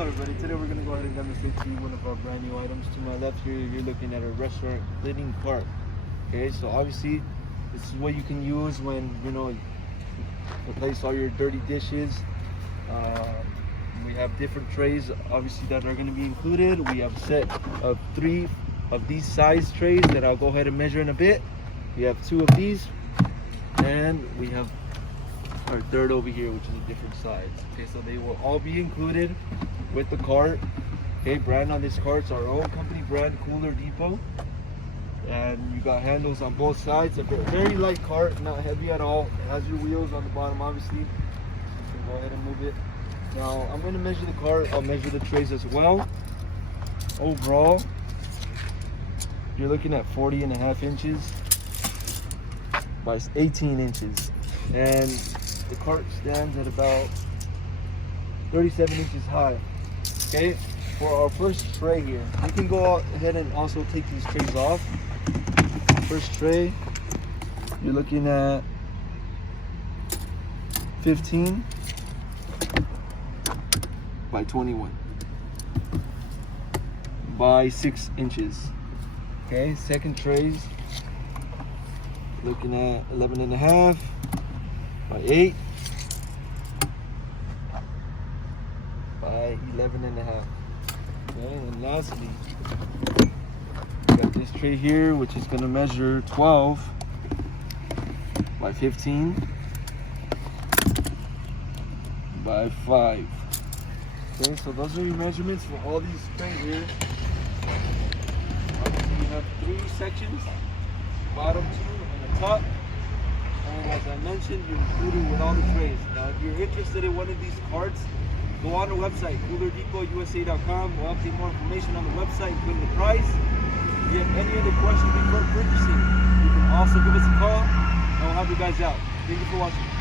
Hello everybody, today we're going to go ahead and demonstrate to you one of our brand new items. To my left here, you're looking at a restaurant cleaning cart. Okay, so obviously this is what you can use when, you know, replace all your dirty dishes. We have different trays obviously that are going to be included. We have a set of 3 of these size trays that I'll go ahead and measure in a bit. We have 2 of these, and we have our third over here, which is a different size. Okay, so they will all be included with the cart. Okay, brand on this cart's our own company brand, Cooler Depot. And you got handles on both sides. A very light cart, not heavy at all. It has your wheels on the bottom, obviously. You can go ahead and move it. Now, I'm going to measure the cart. I'll measure the trays as well. Overall, you're looking at 40.5 inches by 18 inches. And the cart stands at about 37 inches high. Okay, for our first tray here, you can go ahead and also take these trays off. First tray, you're looking at 15 by 21 by 6 inches. Okay, second trays, looking at 11.5 by 8 by 11.5. Okay, and lastly, we got this tray here, which is going to measure 12 by 15 by 5. Okay, so those are your measurements for all these trays here. Obviously, you have 3 sections, bottom 2 and the top. And as I mentioned, you're included with all the trays. Now, if you're interested in one of these carts, go on our website, CoolerDepotUSA.com. We'll update more information on the website, including the price. If you have any other questions before purchasing, you can also give us a call, and we'll help you guys out. Thank you for watching.